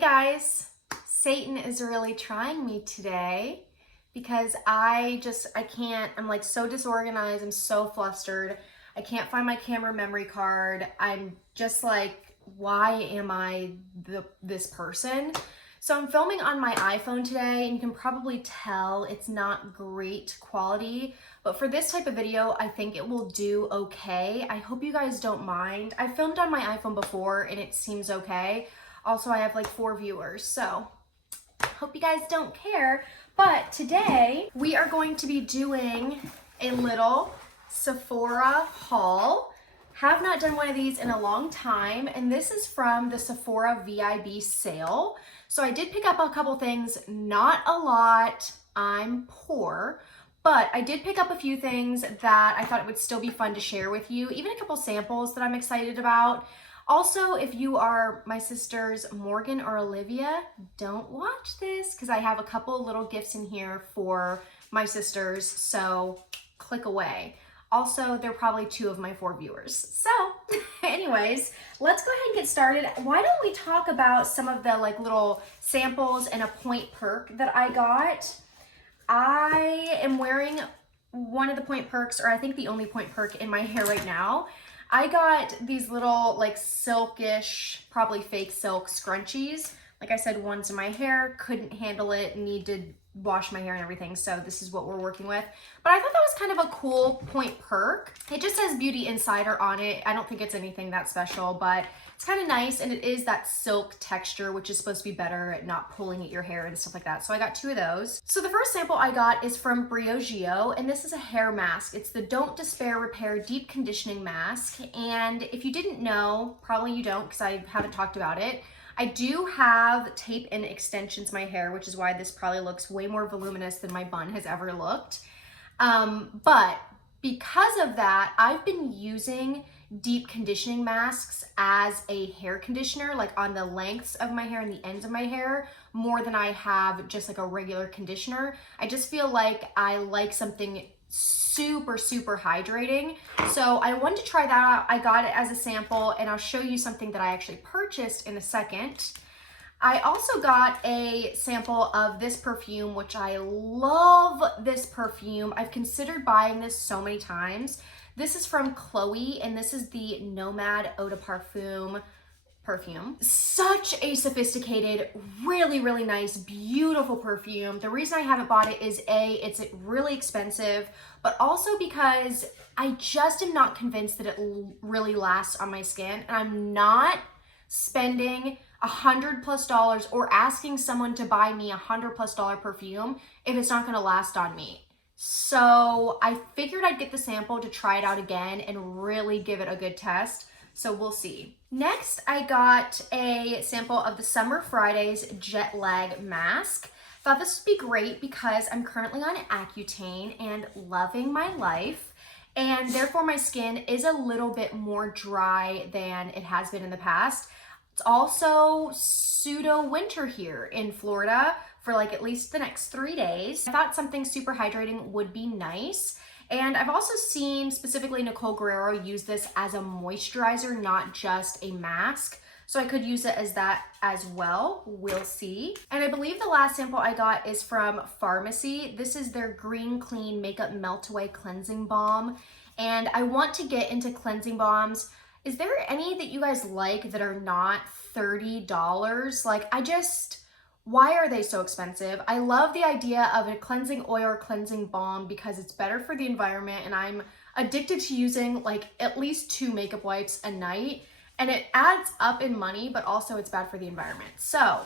guys, Satan is really trying me today because I can't, I'm like so disorganized, I'm so flustered. I can't find my camera memory card. I'm just like, why am I this person? So I'm filming on my iPhone today, and you can probably tell it's not great quality, but for this type of video, I think it will do okay. I hope you guys don't mind. I filmed on my iPhone before and it seems okay. Also, I have like 4 viewers, so hope you guys don't care. But today we are going to be doing a little Sephora haul. Have not done one of these in a long time, and this is from the Sephora VIB Sale. So I did pick up a couple things, not a lot, I'm poor, but I did pick up a few things that I thought it would still be fun to share with you, even a couple samples that I'm excited about. Also, if you are my sisters Morgan or Olivia, don't watch this because I have a couple little gifts in here for my sisters, so click away. Also, they're probably 2 of my 4 viewers. So anyways, let's go ahead and get started. Why don't we talk about some of the like little samples and a point perk that I got. I am wearing one of the point perks, or I think the only point perk in my hair right now. I got these little like silkish, probably fake silk scrunchies. Like I said, one's in my hair, couldn't handle it, need to wash my hair and everything, so this is what we're working with. But I thought that was kind of a cool point perk. It just says Beauty Insider on it. I don't think it's anything that special, but it's kind of nice, and it is that silk texture, which is supposed to be better at not pulling at your hair and stuff like that. So I got 2 of those. So the first sample I got is from Briogeo, and this is a hair mask. It's the Don't Despair Repair Deep Conditioning Mask, and if you didn't know, probably you don't because I haven't talked about it, I do have tape and extensions in my hair, which is why this probably looks way more voluminous than my bun has ever looked. But because of that, I've been using deep conditioning masks as a hair conditioner, like on the lengths of my hair and the ends of my hair, more than I have just like a regular conditioner. I just feel like I like something super hydrating. So I wanted to try that out. I got it as a sample, and I'll show you something that I actually purchased in a second. I also got a sample of this perfume, which I love this perfume. I've considered buying this so many times. This is from Chloe, and this is the Nomad Eau de Parfum perfume. Such a sophisticated, really nice, beautiful perfume. The reason I haven't bought it is A, it's really expensive, but also because I just am not convinced that it really lasts on my skin, and I'm not spending $100+ or asking someone to buy me $100+ perfume if it's not gonna last on me. So I figured I'd get the sample to try it out again and really give it a good test. So we'll see. Next, I got a sample of the Summer Fridays Jet Lag Mask. Thought this would be great because I'm currently on Accutane and loving my life, and therefore my skin is a little bit more dry than it has been in the past. It's also pseudo winter here in Florida for like at least the next 3 days. I thought something super hydrating would be nice. And I've also seen specifically Nicole Guerrero use this as a moisturizer, not just a mask. So I could use it as that as well. We'll see. And I believe the last sample I got is from Pharmacy. This is their Green Clean Makeup Melt Away Cleansing Balm. And I want to get into cleansing balms. Is there any that you guys like that are not $30? Like, why are they so expensive? I love the idea of a cleansing oil or cleansing balm because it's better for the environment, and I'm addicted to using like at least 2 makeup wipes a night, and it adds up in money, but also it's bad for the environment. So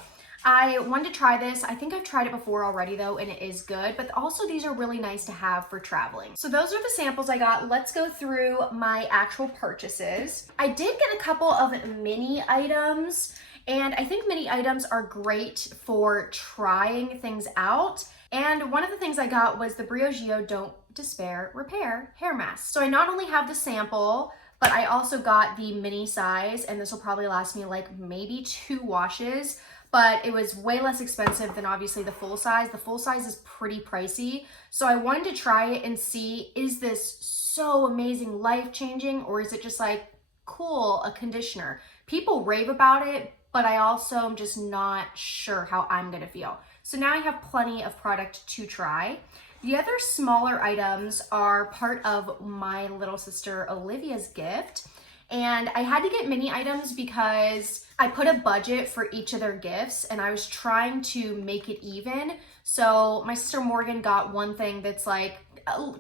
I wanted to try this. I think I've tried it before already though, and it is good, but also these are really nice to have for traveling. So those are the samples I got. Let's go through my actual purchases. I did get a couple of mini items, and I think mini items are great for trying things out. And one of the things I got was the Briogeo Don't Despair Repair Hair Mask. So I not only have the sample, but I also got the mini size, and this will probably last me like maybe 2 washes, but it was way less expensive than obviously the full size. The full size is pretty pricey. So I wanted to try it and see, is this so amazing, life-changing, or is it just like, cool, a conditioner? People rave about it, but I also am just not sure how I'm gonna feel. So now I have plenty of product to try. The other smaller items are part of my little sister Olivia's gift. And I had to get mini items because I put a budget for each of their gifts and I was trying to make it even. So my sister Morgan got one thing that's like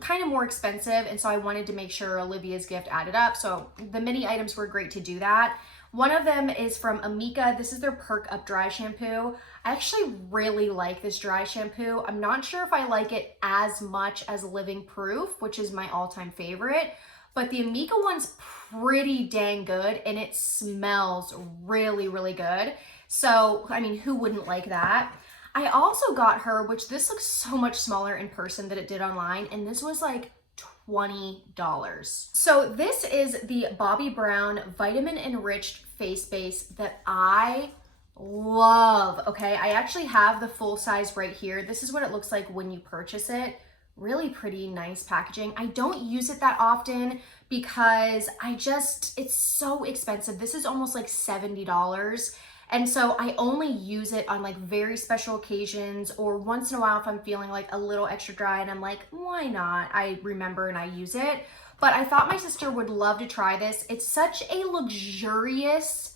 kind of more expensive, and so I wanted to make sure Olivia's gift added up. So the mini items were great to do that. One of them is from Amika. This is their Perk Up Dry Shampoo. I actually really like this dry shampoo. I'm not sure if I like it as much as Living Proof, which is my all-time favorite, but the Amika one's pretty dang good and it smells really, really good. So, I mean, who wouldn't like that? I also got her, which this looks so much smaller in person than it did online, and this was like $20. So this is the Bobbi Brown Vitamin Enriched Face Base that I love. Okay, I actually have the full size right here. This is what it looks like when you purchase it. Really pretty, nice packaging. I don't use it that often because it's so expensive. This is almost like $70. And so I only use it on like very special occasions, or once in a while if I'm feeling like a little extra dry and I'm like, why not? I remember and I use it. But I thought my sister would love to try this. It's such a luxurious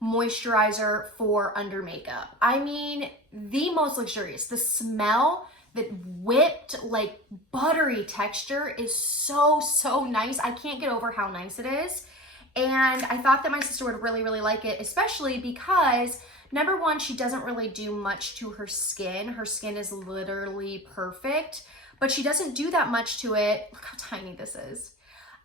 moisturizer for under makeup. I mean, the most luxurious. The smell, the whipped like buttery texture is so, so nice. I can't get over how nice it is. And I thought that my sister would really, really like it, especially because number one, she doesn't really do much to her skin. Her skin is literally perfect, but she doesn't do that much to it. Look how tiny this is.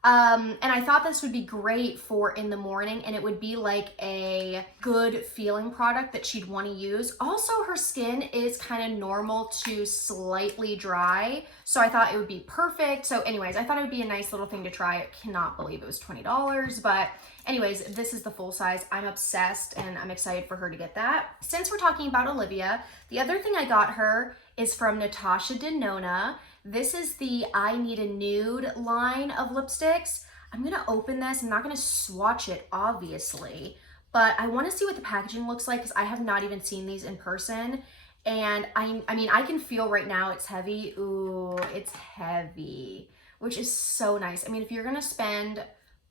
And I thought this would be great for in the morning, and it would be like a good feeling product that she'd want to use. Also, her skin is kind of normal to slightly dry, so I thought it would be perfect. So anyways, I thought it would be a nice little thing to try. I cannot believe it was $20, but anyways, this is the full size. I'm obsessed and I'm excited for her to get that. Since we're talking about Olivia, the other thing I got her is from Natasha Denona. This is the I Need a Nude line of lipsticks. I'm gonna open this. I'm not gonna swatch it, obviously, but I wanna see what the packaging looks like because I have not even seen these in person. And I mean, I can feel right now it's heavy. Ooh, it's heavy, which is so nice. I mean, if you're gonna spend,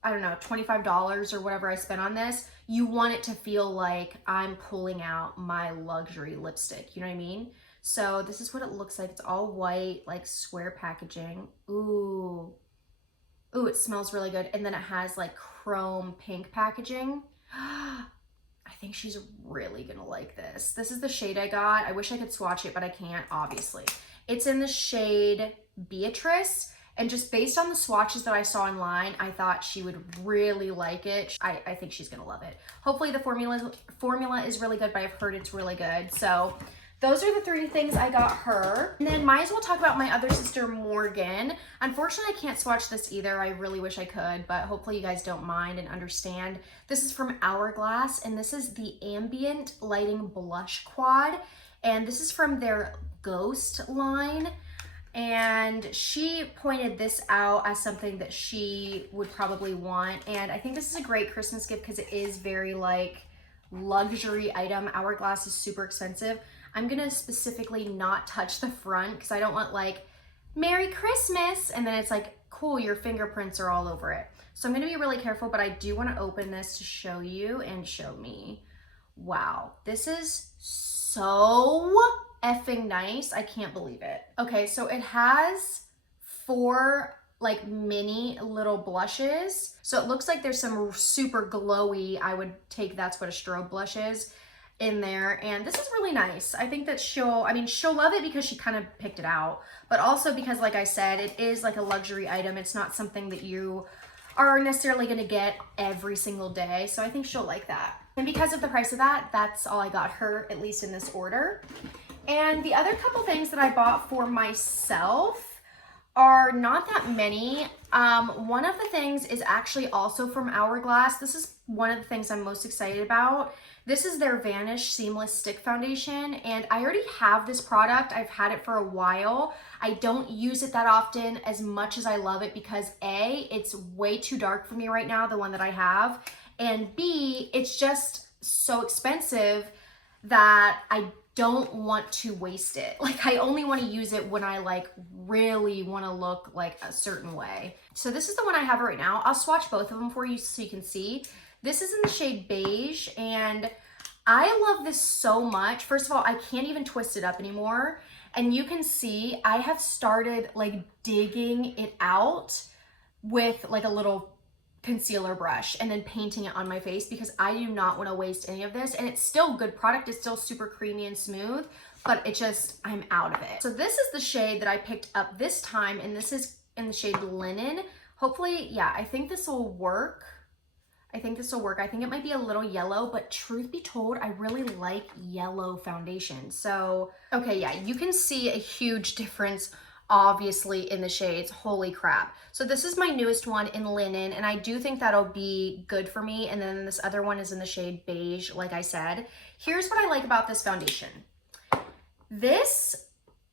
I don't know, $25 or whatever I spent on this, you want it to feel like I'm pulling out my luxury lipstick. You know what I mean? So this is what it looks like. It's all white, like square packaging. Ooh. Ooh, it smells really good. And then it has like chrome pink packaging. I think she's really gonna like this. This is the shade I got. I wish I could swatch it, but I can't, obviously. It's in the shade Beatrice. And just based on the swatches that I saw online, I thought she would really like it. I think she's gonna love it. Hopefully the formula is really good, but I've heard it's really good. So those are the three things I got her. And then might as well talk about my other sister, Morgan. Unfortunately, I can't swatch this either. I really wish I could, but hopefully you guys don't mind and understand. This is from Hourglass, and this is the Ambient Lighting Blush Quad. And this is from their Ghost line. And she pointed this out as something that she would probably want. And I think this is a great Christmas gift because it is very like luxury item. Hourglass is super expensive. I'm gonna specifically not touch the front because I don't want like, Merry Christmas, and then it's like, cool, your fingerprints are all over it. So I'm gonna be really careful, but I do wanna open this to show you and show me. Wow, this is so effing nice. I can't believe it. Okay, so it has 4 like mini little blushes. So it looks like there's some super glowy, I would take that's what a strobe blush is, in there, and this is really nice. I think that she'll love it because she kind of picked it out, but also because, like I said, it is like a luxury item. It's not something that you are necessarily going to get every single day, so I think she'll like that. And because of the price of that, that's all I got her, at least in this order. And the other couple things that I bought for myself are not that many. One of the things is actually also from Hourglass. This is one of the things I'm most excited about. This is their Vanish Seamless Stick Foundation, and I already have this product. I've had it for a while. I don't use it that often as much as I love it because A, it's way too dark for me right now, the one that I have, and B, it's just so expensive that I don't want to waste it. Like I only want to use it when I like really want to look like a certain way. So this is the one I have right now. I'll swatch both of them for you so you can see. This is in the shade beige, and I love this so much. First of all, I can't even twist it up anymore. And you can see I have started like digging it out with like a little concealer brush and then painting it on my face because I do not want to waste any of this. And it's still good product. It's still super creamy and smooth, but it just, I'm out of it. So this is the shade that I picked up this time, and this is in the shade Linen. Hopefully, yeah, I think this will work. I think it might be a little yellow, but truth be told, I really like yellow foundation. So, okay, yeah, you can see a huge difference obviously in the shades. Holy crap. So this is my newest one in Linen, and I do think that'll be good for me. And then this other one is in the shade beige, like I said. Here's what I like about this foundation. This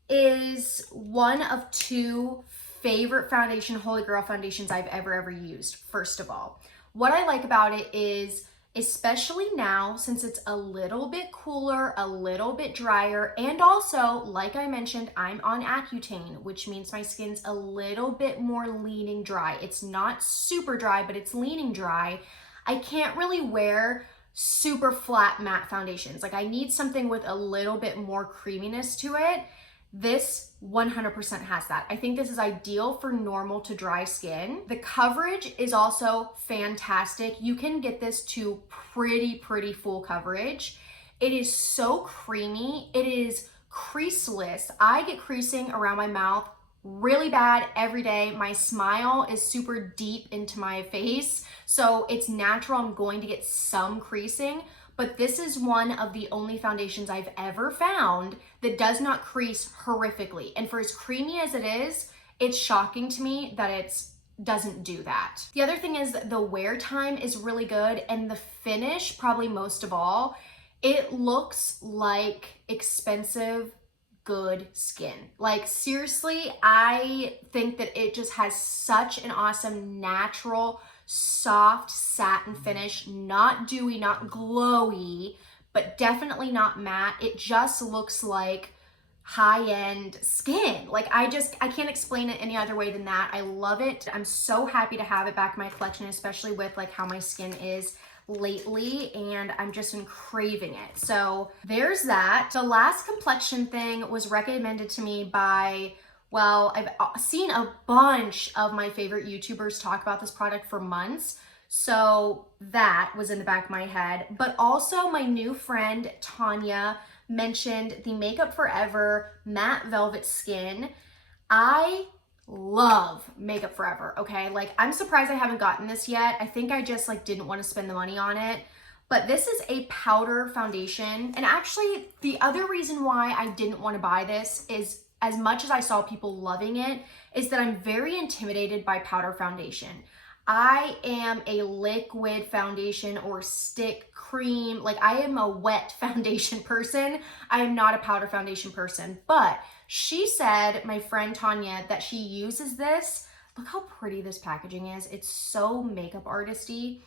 is one of two favorite foundation, Holy Grail foundations I've ever used, first of all. What I like about it is, especially now, since it's a little bit cooler, a little bit drier, and also, like I mentioned, I'm on Accutane, which means my skin's a little bit more leaning dry. It's not super dry, but it's leaning dry. I can't really wear super flat matte foundations. Like I need something with a little bit more creaminess to it. This 100% has that. I think this is ideal for normal to dry skin. The coverage is also fantastic. You can get this to pretty full coverage. It is so creamy. It is creaseless. I get creasing around my mouth really bad every day. My smile is super deep into my face, so it's natural I'm going to get some creasing. But this is one of the only foundations I've ever found that does not crease horrifically. And for as creamy as it is, it's shocking to me that it doesn't do that. The other thing is the wear time is really good, and the finish, probably most of all, it looks like expensive, good skin. Like seriously, I think that it just has such an awesome natural soft satin finish, not dewy, not glowy, but definitely not matte. It just looks like high-end skin. Like I can't explain it any other way than that. I love it. I'm so happy to have it back in my collection, especially with like how my skin is lately, and I'm just been craving it. So there's that. The last complexion thing was recommended to me by, well, I've seen a bunch of my favorite YouTubers talk about this product for months. So that was in the back of my head. But also my new friend, Tanya, mentioned the Makeup Forever Matte Velvet Skin. I love Makeup Forever, okay? Like I'm surprised I haven't gotten this yet. I think I just like didn't want to spend the money on it. But this is a powder foundation. And actually the other reason why I didn't want to buy this is, as much as I saw people loving it, is that I'm very intimidated by powder foundation. I am a liquid foundation or stick cream, like I am a wet foundation person. I am not a powder foundation person. But she said, my friend Tanya, that she uses this. Look how pretty this packaging is. It's so makeup artisty.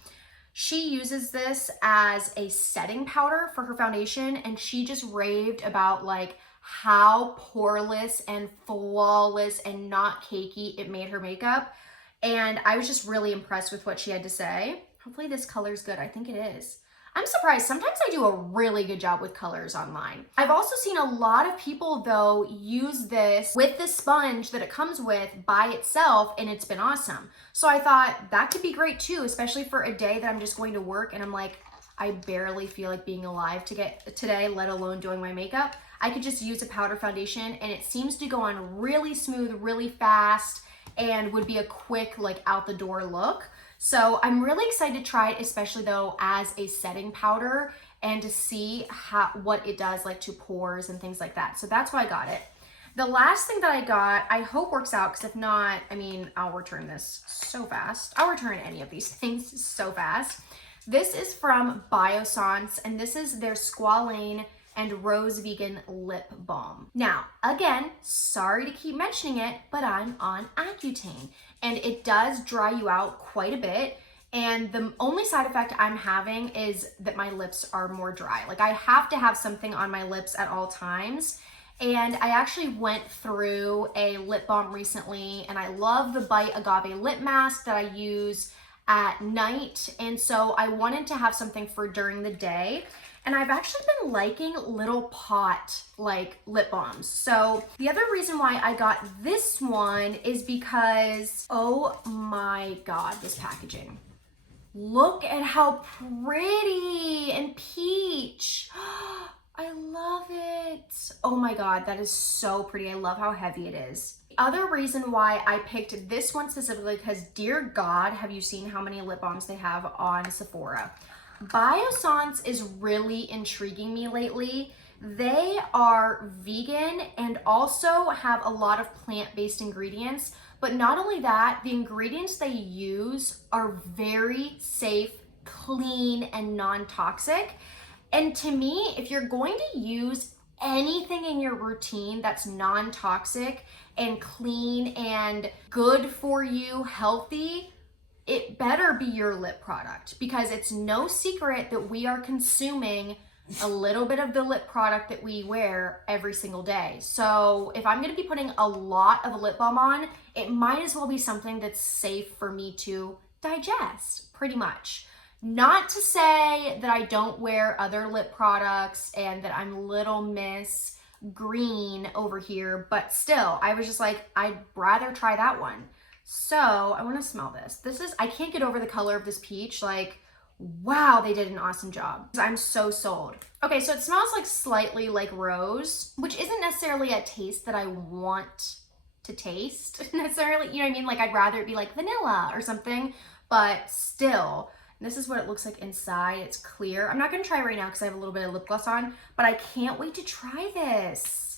She uses this as a setting powder for her foundation, and she just raved about like how poreless and flawless and not cakey it made her makeup. And I was just really impressed with what she had to say. Hopefully this color's good. I think it is. I'm surprised. Sometimes I do a really good job with colors online. I've also seen a lot of people though use this with the sponge that it comes with by itself, and it's been awesome. So I thought that could be great too, especially for a day that I'm just going to work and I'm like, I barely feel like being alive today, let alone doing my makeup. I could just use a powder foundation and it seems to go on really smooth, really fast, and would be a quick like out the door look. So I'm really excited to try it, especially though as a setting powder, and to see what it does like to pores and things like that. So that's why I got it. The last thing that I got, I hope works out, because if not, I mean, I'll return this so fast. I'll return any of these things so fast. This is from Biossance, and this is their Squalane and Rose Vegan Lip Balm. Now, again, sorry to keep mentioning it, but I'm on Accutane, and it does dry you out quite a bit. And the only side effect I'm having is that my lips are more dry. Like I have to have something on my lips at all times. And I actually went through a lip balm recently, and I love the Bite Agave lip mask that I use at night. And so I wanted to have something for during the day. And I've actually been liking little pot like lip balms. So the other reason why I got this one is because, oh my God, this packaging. Look at how pretty and peach. I love it. Oh my God, that is so pretty. I love how heavy it is. The other reason why I picked this one specifically, because dear God, have you seen how many lip balms they have on Sephora? Biossance is really intriguing me lately. They are vegan and also have a lot of plant-based ingredients. But not only that, the ingredients they use are very safe, clean, and non-toxic. And to me, if you're going to use anything in your routine that's non-toxic and clean and good for you, healthy, it better be your lip product, because it's no secret that we are consuming a little bit of the lip product that we wear every single day. So if I'm gonna be putting a lot of lip balm on, it might as well be something that's safe for me to digest, pretty much. Not to say that I don't wear other lip products and that I'm Little Miss Green over here, but still, I was just like, I'd rather try that one. So I wanna smell this. I can't get over the color of this peach. Like, wow, they did an awesome job. I'm so sold. Okay, so it smells like slightly like rose, which isn't necessarily a taste that I want to taste necessarily, you know what I mean? Like I'd rather it be like vanilla or something, but still, this is what it looks like inside. It's clear. I'm not gonna try it right now because I have a little bit of lip gloss on, but I can't wait to try this.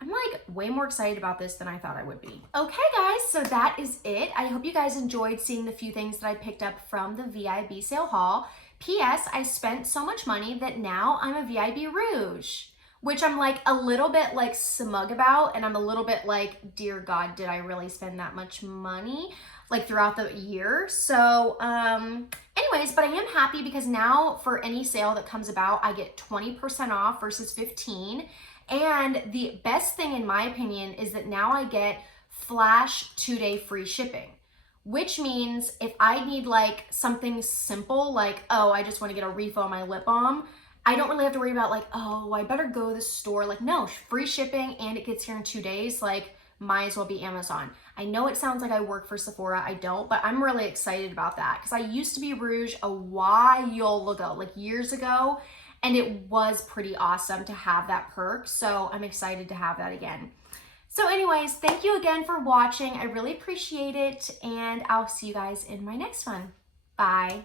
I'm like way more excited about this than I thought I would be. Okay guys, so that is it. I hope you guys enjoyed seeing the few things that I picked up from the VIB sale haul. P.S. I spent so much money that now I'm a VIB Rouge, which I'm like a little bit like smug about, and I'm a little bit like, dear God, did I really spend that much money like throughout the year? So anyways, but I am happy because now for any sale that comes about, I get 20% off versus 15%. And the best thing in my opinion is that now I get flash 2-day free shipping, which means if I need like something simple, like, oh, I just want to get a refill on my lip balm, I don't really have to worry about like, oh, I better go to the store. Like, no, free shipping and it gets here in 2 days. Like, might as well be Amazon. I know it sounds like I work for Sephora. I don't, but I'm really excited about that because I used to be Rouge a while ago, like years ago, and it was pretty awesome to have that perk. So I'm excited to have that again. So anyways, thank you again for watching. I really appreciate it, and I'll see you guys in my next one. Bye.